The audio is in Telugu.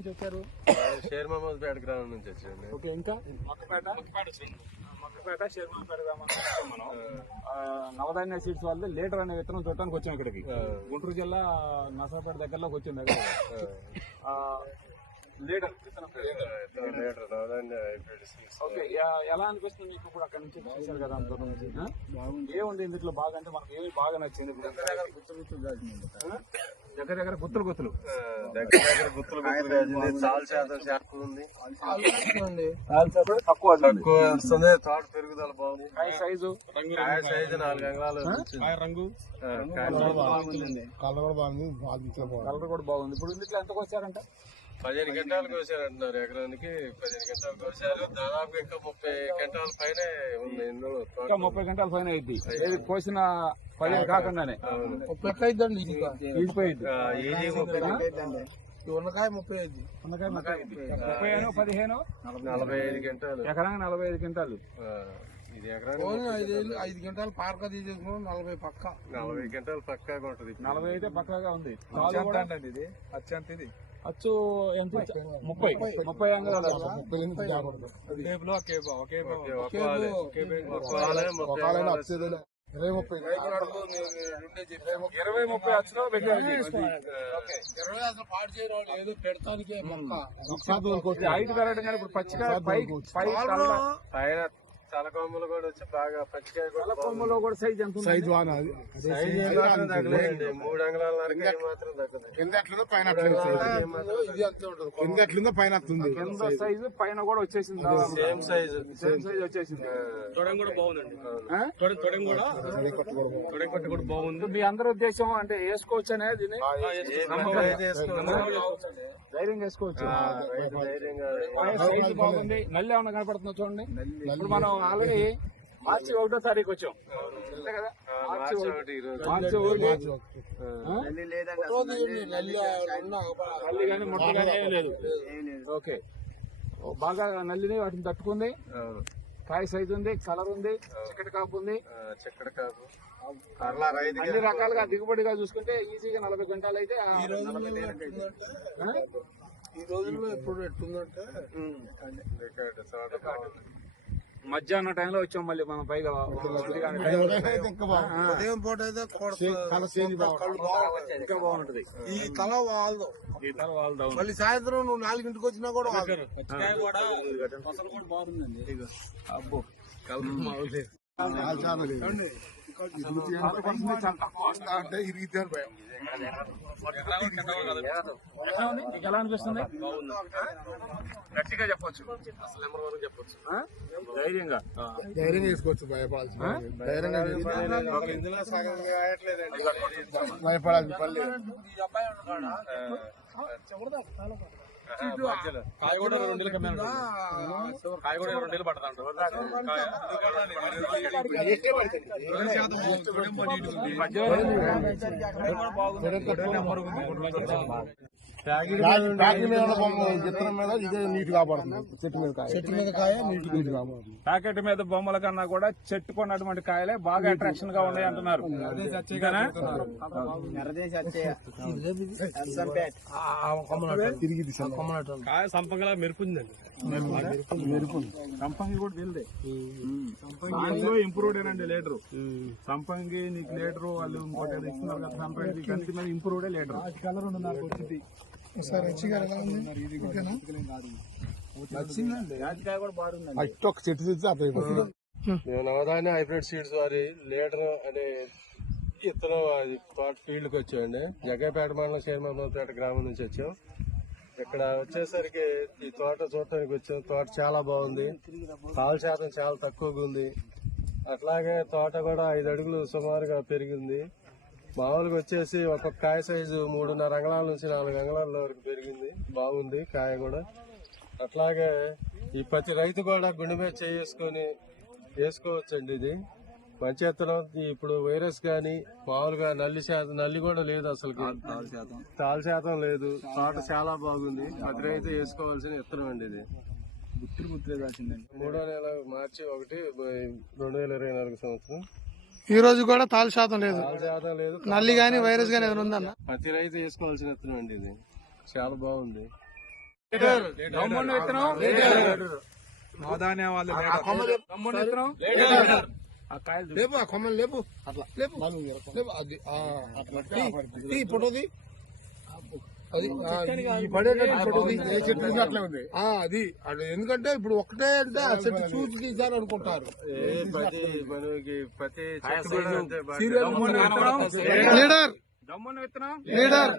నుంచి వచ్చారు షేర్ మహమ్మద్ పేట గ్రామం నుంచి ఓకే ఇంకా? మొక్కపేట మొక్కపేట మనం. ఆ, నవధాన్య సీడ్స్ వాళ్ళు లీటర్ అనే విత్తనం చూడటానికి వచ్చాం ఇక్కడికి. గుంటూరు జిల్లా నర్సాపేట దగ్గరలోకి వచ్చింది దగ్గర లీటర్. ఓకే ఎలా అనిపిస్తుంది మీకు ఇప్పుడు అక్కడ నుంచి చూసారు కదా అంత దూరం నుంచి? ఏముంది ఇందులో బాగా అంటే మనకి ఏమి బాగా నచ్చింది ఇప్పుడు? దగ్గర దగ్గర గుత్తులు గుత్తులు. దగ్గర దగ్గర గుత్తులు గుత్తులు కాసింది చాలు శాతం శాతం ఉంది. తక్కువ ఎక్కువ వస్తుంది. తోట పెరుగుదల బాగుంది. కాయ సైజు? కాయ సైజు నాలుగు అంగళాలు వచ్చింది. రంగు? కలర్ కూడా బాగుంది. బాగా బాగుంది. కలర్ కూడా బాగుంది. ఇప్పుడు ఎంతకు వచ్చారంట పదిహేను గంటలు కోసారు అంటున్నారు ఎకరానికి. పదిహేను గంటలు కోసారు. దాదాపు ఇంకా ముప్పై గంటల పైన ఉంది. ఇంకా ముప్పై గంటల పైన అయింది. కోసిన పదిహేను కాకుండానే. ముప్పై ఈజీ ముప్పై ఉన్నకాయ ముప్పై ఐదు. ముప్పై పదిహేను? నలభై ఐదు గంటలు. ఎకరానికి నలభై ఐదు ఎకరానికి ఓన్లీ ఐదు ఏళ్ళు ఐదు గంటలు పార్క తీసేసుకున్నాం నలభై పక్క. నలభై గంటలు పక్కాగా ఉంటది. నలభై అయితే పక్కాగా ఉంది. కూడా. ఇది. అత్యంత ఇది. అచ్చు ఎంత? ముప్పై. ముప్పై. కేబుల్ ఒకే ఓకే, ఒక. ఇరవై ముప్పై. ఇరవై ముప్పై ఇరవై అసలు పాడు చేయడం ఏదో పెడతానికే హైట్ పెరగడం కానీ ఇప్పుడు పచ్చిగా పై పై పైన తలకొమ్మలు కూడా వచ్చి బాగా పచ్చికాయ కూడా కళ్ళ కొమ్మలో కూడా సైజ్ ఎంత సైజు వాన అది. సైజు ఏమాత్రం తగ్గలేదండి మూడు అంగళాల కింద ఎట్లుందో పైన కింద ఎట్లుందో పైన అట్లుంది. కింద సైజు. పైన కూడా వచ్చేసింది. Same size. సేమ్ సైజ్ వచ్చేసింది. తొడం కూడా బాగుందండి? తొడ కూడా తొడం కట్టు కూడా బాగుంది. మీ అందరి ఉద్దేశం అంటే వేసుకోవచ్చు అనేది. ధైర్యం చేసుకోవచ్చు. నల్లి ఏమన్నా కనపడుతుందో చూడండి. ఇప్పుడు మనం ఆల్రెడీ మార్చి ఒకటో తారీఖు వచ్చాం. అంతే కదా? మార్చి ఒకటి. మార్చి ఒకటి. కానీ మొట్ట కానీ ఏమీ లేదు ఓకే. బాగా నల్లిని వాటిని తట్టుకుంది. కాయ సైజు ఉంది కలర్ ఉంది చిక్కటి కాపు ఉంది. ఆ, చిక్కడ కాపు. అన్ని రకాలుగా దిగుబడిగా చూసుకుంటే ఈజీగా నలభై క్వింటాలు అయితే? ఈ రోజుల్లో ఎప్పుడు బాగుంది. మధ్యాహ్నం టైంలో వచ్చాం మళ్ళీ మనం పైగా ఉదయం పూట. ఇంకా బాగుంటది. ఈ తల వాళ్ళు ఈ తల వాళ్ళు డౌన్ మళ్ళీ సాయంత్రం నువ్వు నాలుగింటికి వచ్చినా కూడా బాగుందండి. అబ్బో ఏమండి? అంటే ఇరిగితే భయం. ఎలా అనిపిస్తుంది? గట్టిగా చెప్పొచ్చు. అసలు నెంబర్ వరకు చెప్పొచ్చు? ధైర్యంగా. ధైర్యం చేసుకోవచ్చు భయపడాల్సిన ధైర్యంగా భయపడాల్సిన పని మధ్యలో కాయ కూడా రెండు నెలలు కమ్మాను కాయ కూడా రెండు నెలలు పడతాంట ఈ మధ్యలో ప్యాకింగ్ మీద ఉన్న బొమ్మ విత్తనం మీద ఇదే నీట్ కాపాడుతుంది. చెట్టు మీద కాయ. చెట్టు మీద కాయ నీట్ నీట్ కాపాడుతుంది. ప్యాకెట్ మీద బొమ్మల కన్నా కూడా చెట్టు కొన్నటువంటి కాయలే బాగా అట్రాక్షన్గా ఉన్నాయి అంటున్నారు? తిరిగి కాయ సంపంగా మెరుపుందండి సంపంగి కూడా తెలిదే సంపంగిలో ఇంప్రూవ్డ్ ఏనండి లీటరు. సంపంగి నీకు లీటరు వాళ్ళు ఇంకోటి ఇస్తున్నారు కదా సంపంగి కంటి మీద ఇంప్రూవ్డ్ లీటర్. కలర్ ఎలా ఉంది? ఓకేనా? చెట్టు తెచ్చి. మేము నవధాన్య హైబ్రిడ్ సీడ్స్ వారి లీటర్ అనే ఇత్తనం అది తోట ఫీల్డ్కి వచ్చామండి జగ్గపేట మండలం షేర్మహమ్మద్పేట గ్రామం నుంచి వచ్చాం. ఇక్కడ వచ్చేసరికి ఈ తోట చూడటానికి వచ్చాం. తోట చాలా బాగుంది. కాలు శాతం చాలా తక్కువగా ఉంది. అట్లాగే తోట కూడా ఐదు అడుగులు సుమారుగా పెరిగింది. మామూలుగా వచ్చేసి ఒక్కొక్క కాయ సైజు మూడున్నర అంగళాల నుంచి నాలుగు అంగళాల వరకు పెరిగింది. బాగుంది కాయ కూడా. అట్లాగే ఈ ప్రతి రైతు కూడా గుండె మీద చేసుకొని వేసుకోవచ్చండి ఇది. మంచి ఎత్తనం ఇప్పుడు వైరస్ కానీ మామూలుగా నల్లి శాతం నల్లి కూడా లేదు అసలు తాల్ శాతం. లేదు. తోట చాలా బాగుంది. ప్రతి రైతు వేసుకోవాల్సిన ఎత్తనం అండి ఇది. గుర్తు గుర్తులేదాల్సిందండి మూడో నెల మార్చి ఒకటి రెండు వేల ఇరవై నాలుగు సంవత్సరం. ఈ రోజు కూడా తాలు శాతం లేదు. తాల్ శాతం లేదు. నల్లి గాని వైరస్ గాని ఏమైనా ఉందన్న? ప్రతి రైతు వేసుకోవాల్సిన ఎత్తనం అండి ఇది. చాలా బాగుంది. విత్తనం లేపు. విత్తనం ఆ కాయలు చూడు. లేపు అట్లా. లేపు. లేపు. అది అట్లా ఫోటోది అది పడేటట్టు ఎందుకంటే ఇప్పుడు ఒకటే అంటే ఆ చెట్టు చూసి తీశారు అనుకుంటారు. లీడర్. లీడర్.